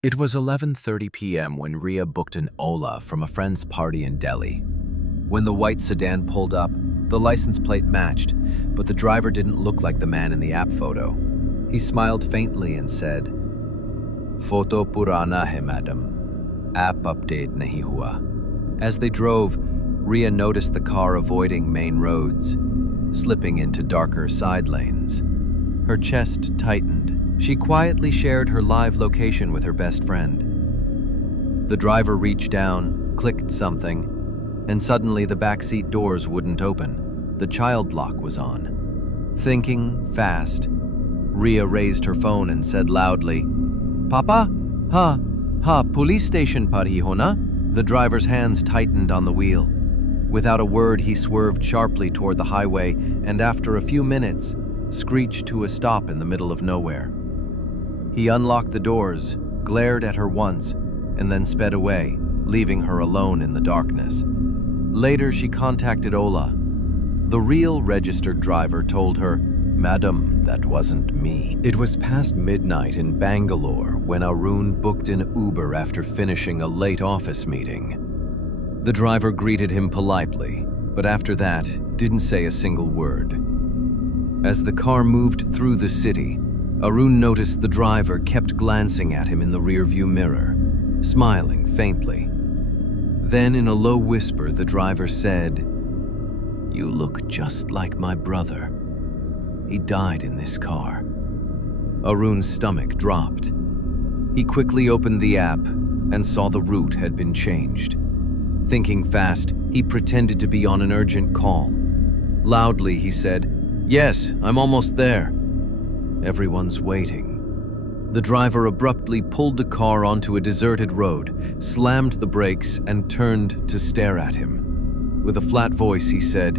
It was 11:30 p.m. when Ria booked an Ola from a friend's party in Delhi. When the white sedan pulled up, the license plate matched, but the driver didn't look like the man in the app photo. He smiled faintly and said, "Photo purana hai, madam. App update nahi hua." As they drove, Ria noticed the car avoiding main roads, slipping into darker side lanes. Her chest tightened. She quietly shared her live location with her best friend. The driver reached down, clicked something, and suddenly the backseat doors wouldn't open. The child lock was on. Thinking fast, Ria raised her phone and said loudly, "Papa? Ha, police station par hi ho na?" The driver's hands tightened on the wheel. Without a word, he swerved sharply toward the highway and after a few minutes, screeched to a stop in the middle of nowhere. He unlocked the doors, glared at her once, and then sped away, leaving her alone in the darkness. Later, she contacted Ola. The real registered driver told her, "Madam, that wasn't me." It was past midnight in Bangalore when Arun booked an Uber after finishing a late office meeting. The driver greeted him politely, but after that, didn't say a single word. As the car moved through the city, Arun noticed the driver kept glancing at him in the rearview mirror, smiling faintly. Then in a low whisper, the driver said, "You look just like my brother. He died in this car." Arun's stomach dropped. He quickly opened the app and saw the route had been changed. Thinking fast, he pretended to be on an urgent call. Loudly, he said, "Yes, I'm almost there." Everyone's waiting. The driver abruptly pulled the car onto a deserted road, slammed the brakes, and turned to stare at him. With a flat voice, he said,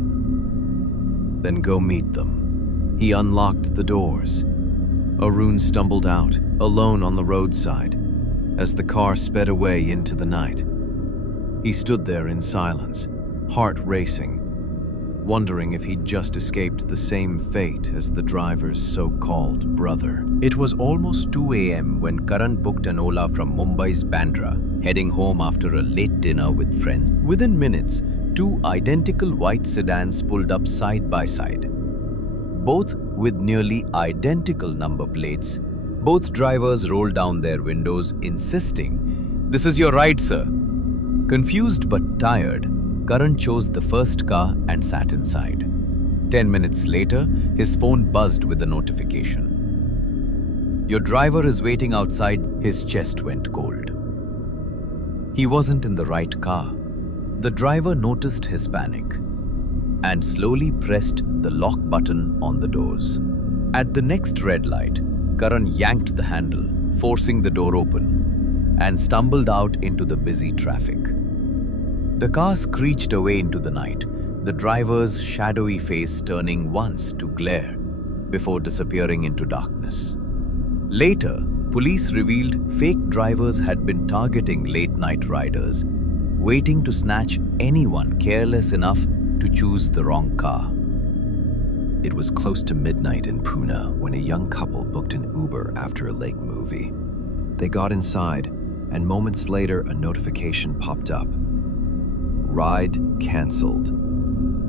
"Then go meet them." He unlocked the doors. Arun stumbled out, alone on the roadside, as the car sped away into the night. He stood there in silence, heart racing, wondering if he'd just escaped the same fate as the driver's so-called brother. It was almost 2 a.m. when Karan booked an Ola from Mumbai's Bandra, heading home after a late dinner with friends. Within minutes, two identical white sedans pulled up side by side, both with nearly identical number plates. Both drivers rolled down their windows, insisting, "This is your ride, sir." Confused but tired, Karan chose the first car and sat inside. 10 minutes later, his phone buzzed with a notification. "Your driver is waiting outside." His chest went cold. He wasn't in the right car. The driver noticed his panic and slowly pressed the lock button on the doors. At the next red light, Karan yanked the handle, forcing the door open, and stumbled out into the busy traffic. The car screeched away into the night, the driver's shadowy face turning once to glare before disappearing into darkness. Later, police revealed fake drivers had been targeting late-night riders, waiting to snatch anyone careless enough to choose the wrong car. It was close to midnight in Pune when a young couple booked an Uber after a late movie. They got inside, and moments later a notification popped up. "Ride cancelled."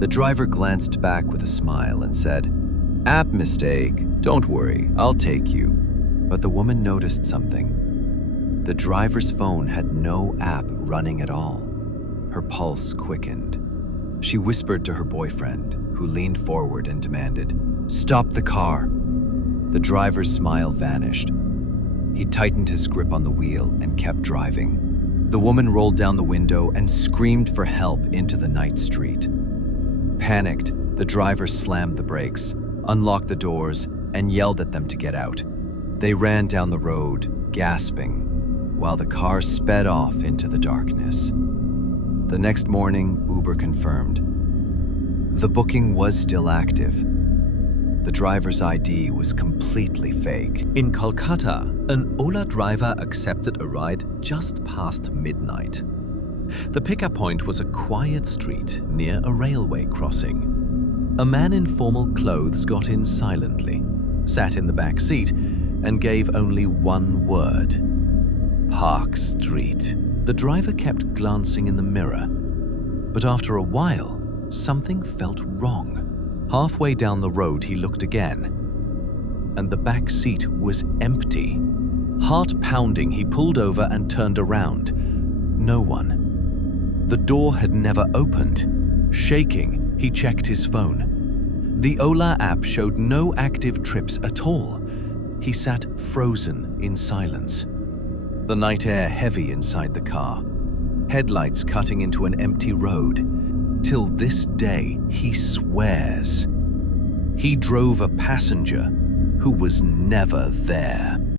The driver glanced back with a smile and said, "App mistake. Don't worry, I'll take you." But the woman noticed something. The driver's phone had no app running at all. Her pulse quickened. She whispered to her boyfriend, who leaned forward and demanded, "Stop the car." The driver's smile vanished. He tightened his grip on the wheel and kept driving. The woman rolled down the window and screamed for help into the night street. Panicked, the driver slammed the brakes, unlocked the doors, and yelled at them to get out. They ran down the road, gasping, while the car sped off into the darkness. The next morning, Uber confirmed. The booking was still active. The driver's ID was completely fake. In Kolkata, an Ola driver accepted a ride just past midnight. The pickup point was a quiet street near a railway crossing. A man in formal clothes got in silently, sat in the back seat, and gave only one word: Park Street. The driver kept glancing in the mirror, but after a while, something felt wrong. Halfway down the road, he looked again, and the back seat was empty. Heart pounding, he pulled over and turned around. No one. The door had never opened. Shaking, he checked his phone. The Ola app showed no active trips at all. He sat frozen in silence. The night air heavy inside the car. Headlights cutting into an empty road. Till this day, he swears he drove a passenger who was never there.